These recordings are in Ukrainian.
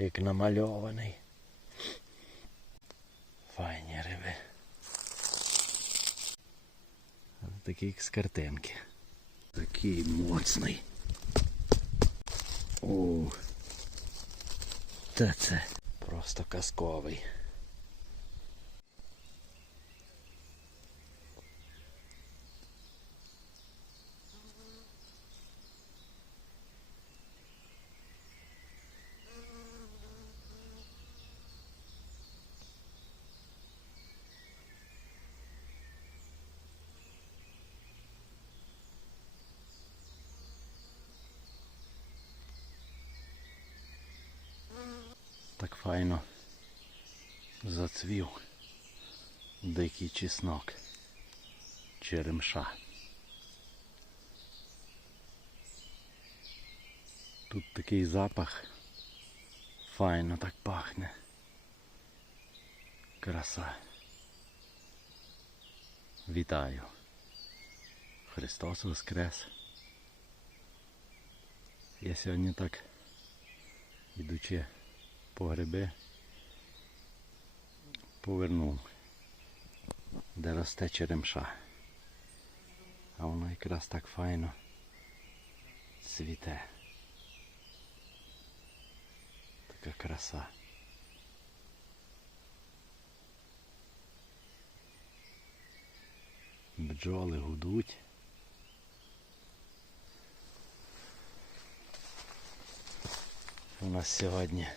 як намальований. Файні риби. Такий як з картинки. Такий моцний. О, та це просто казковий. Так файно зацвів дикий чеснок черемша. Тут такий запах файно так пахне. Краса. Вітаю. Христос Воскрес. Я сьогодні так ідучи по гриби повернув, де росте черемша. А воно якраз так файно цвіте. Така краса. Бджоли гудуть. У нас сьогодні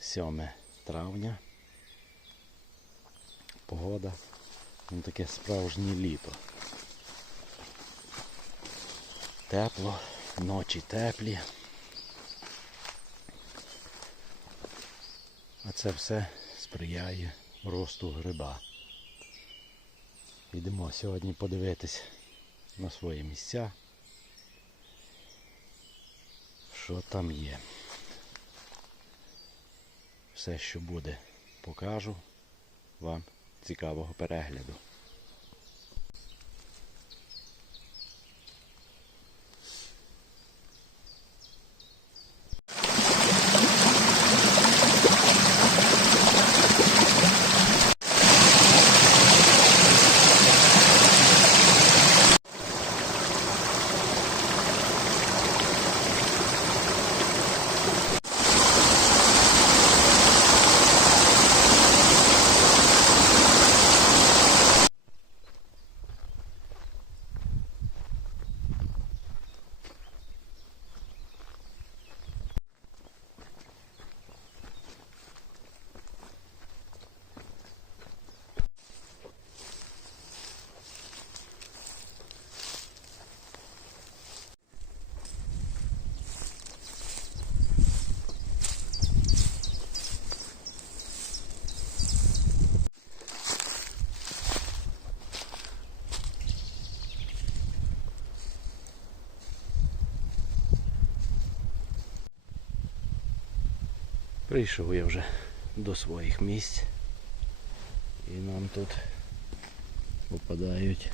7 травня. Погода. Ну таке справжнє літо. Тепло, ночі теплі. А це все сприяє росту гриба. Йдемо сьогодні подивитись на свої місця. Що там є. Все, що буде, покажу вам цікавого перегляду. Прийшов я вже до своїх місць. І нам тут попадають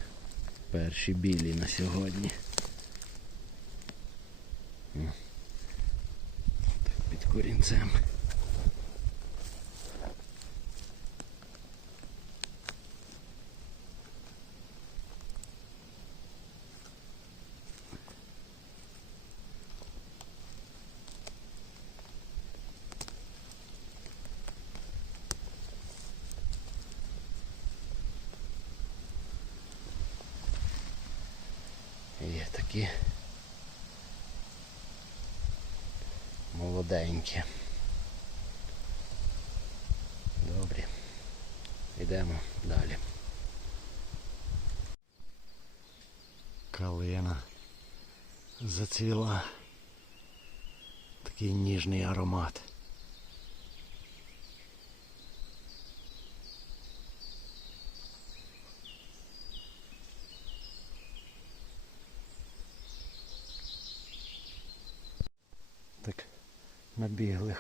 перші білі на сьогодні. Під корінцем. Є такі молоденькі. Добрі. Йдемо далі. Калина зацвіла. Такий ніжний аромат.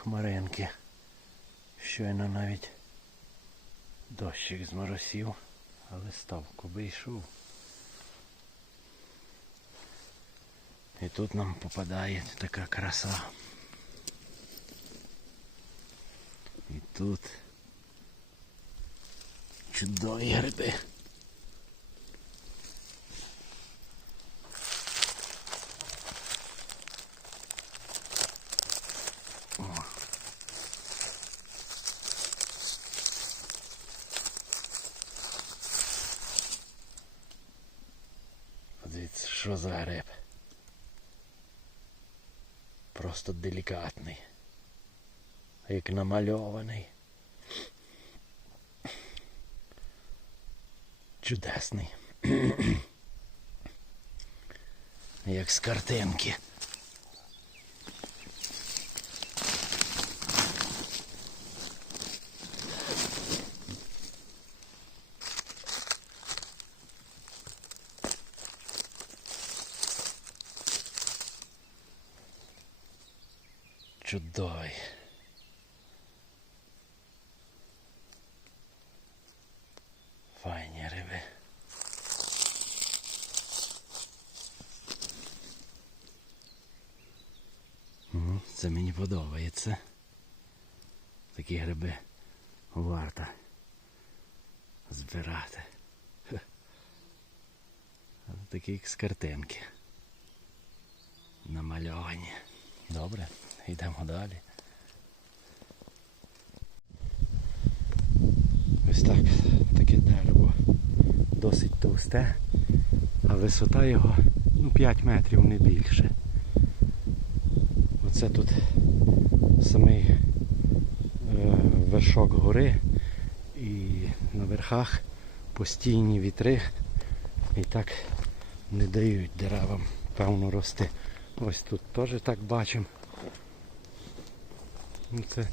хмаринки. Щойно навіть дощик зморосів, але ставку вийшов. І тут нам попадає така краса. І тут чудові гриби. Подивіться, що за гриб. Просто делікатний. Як намальований. Чудесний. Як з картинки. Чудовий. Файні риби. Це мені подобається. Такі гриби варто збирати. Хе. Такі як з картинки. Намальовані. Добре, йдемо далі. Ось так, таке дерево досить товсте, а висота його ну, 5 метрів не більше. Оце тут самий е, вершок гори і на верхах постійні вітри і так не дають деревам певно рости. Ось тут теж так бачимо. Ну, Це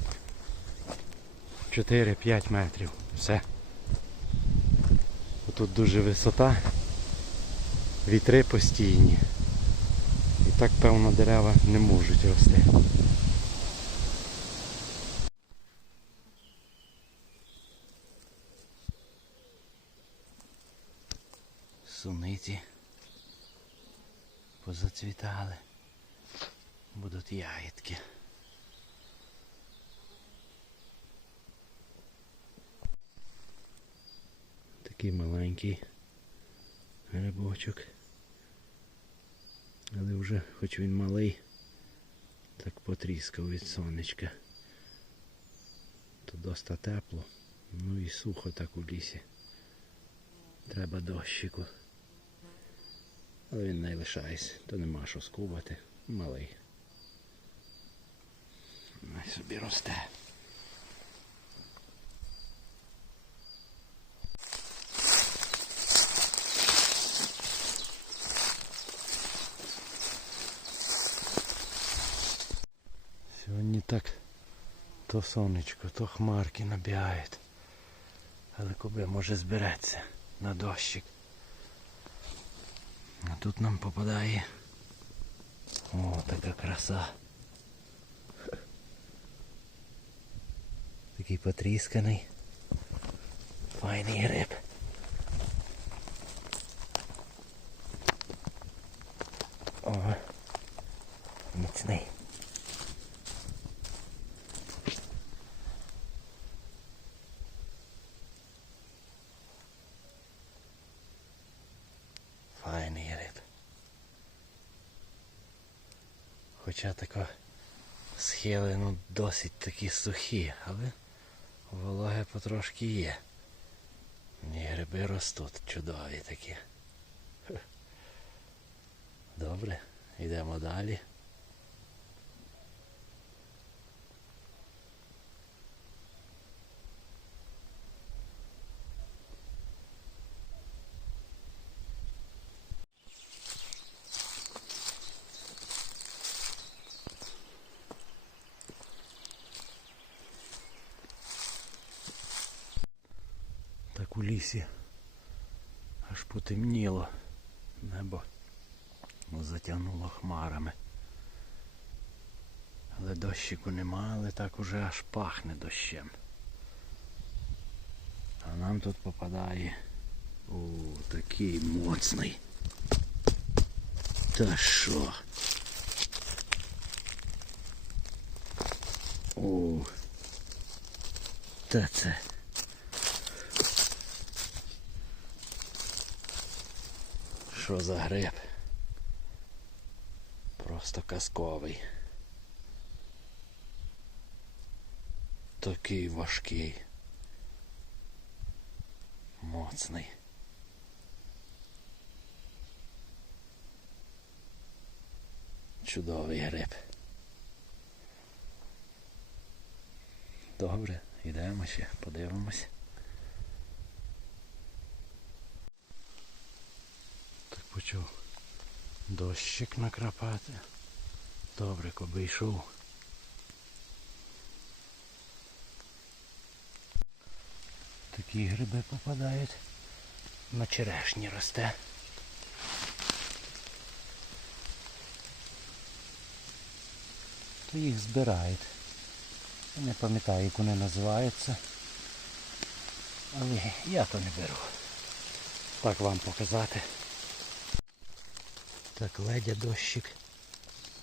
4-5 метрів. Все. Тут дуже висота, вітри постійні. І так, певно, дерева не можуть рости. Суниці позацвітали. Будуть ягідки. Такий маленький грибочок. Але вже, хоч він малий, так потріскав від сонечка. То доста тепло, ну і сухо так у лісі. Треба дощику. Але він не лишається, то нема що скубати. Малий. Най собі росте. Сьогодні так то сонечко, то хмарки набігають. Але коби може збереться на дощик. А тут нам попадає. О, така краса. Такий потрісканий. Файний гриб. О, міцний. Файний гриб. Хоча тако схили ну, досить такі сухі, але вологи потрошки є. І гриби ростуть чудові такі. Добре, йдемо далі. Так у лісі аж потемніло. Небо затягнуло хмарами. Але дощику нема, але так уже аж пахне дощем. А нам тут попадає о, такий моцний. Та що? О. Та це. Що за гриб? Просто казковий. Такий важкий. Моцний. Чудовий гриб. Добре, йдемо ще, подивимось. Так почув дощик накрапати. Добре, коби йшов. Такі гриби попадають. На черешні росте. То їх збирають. Не пам'ятаю, як вони називаються. Але я то не беру. Так вам показати. Так, ледя дощик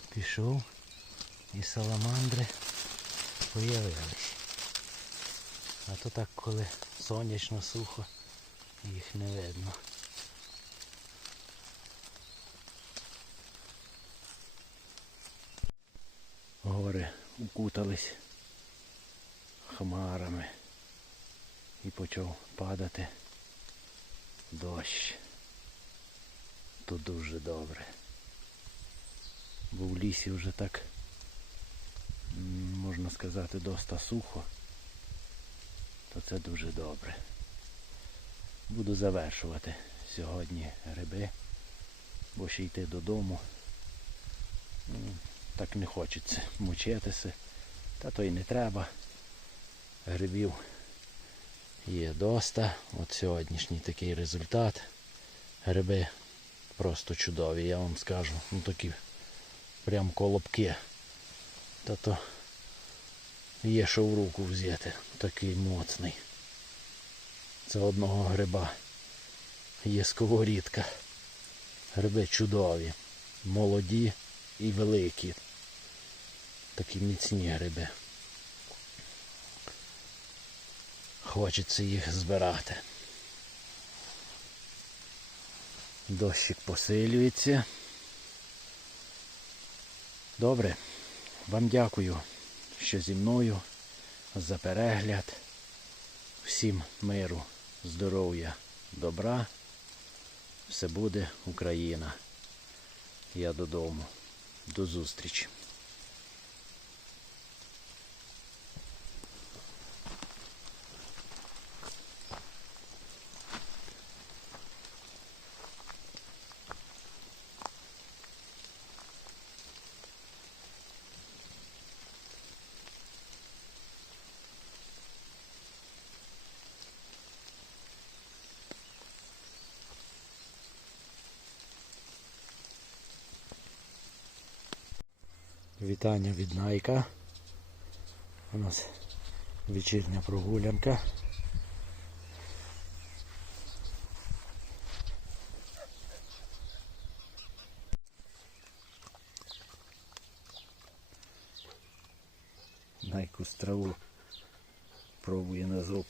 пішов і саламандри появились. А то так, коли сонячно сухо, їх не видно. Гори укутались хмарами і почав падати дощ. То дуже добре. Бо в лісі вже так, можна сказати, доста сухо, то це дуже добре. Буду завершувати сьогодні гриби, бо ще йти додому. Так не хочеться мучитися, та то й не треба. Грибів є доста. От сьогоднішній такий результат. Гриби просто чудові, я вам скажу. Ну такі прям колобки. Та то є що в руку взяти. Такий моцний. Це одного гриба. Є сковорідка. Гриби чудові. Молоді і великі. Такі міцні гриби. Хочеться їх збирати. Дощик посилюється. Добре. Вам дякую, що зі мною за перегляд. Всім миру, здоров'я, добра. Все буде Україна. Я додому. До зустрічі. Вітання від Найка. У нас вечірня прогулянка. Найку страву пробує на зуб.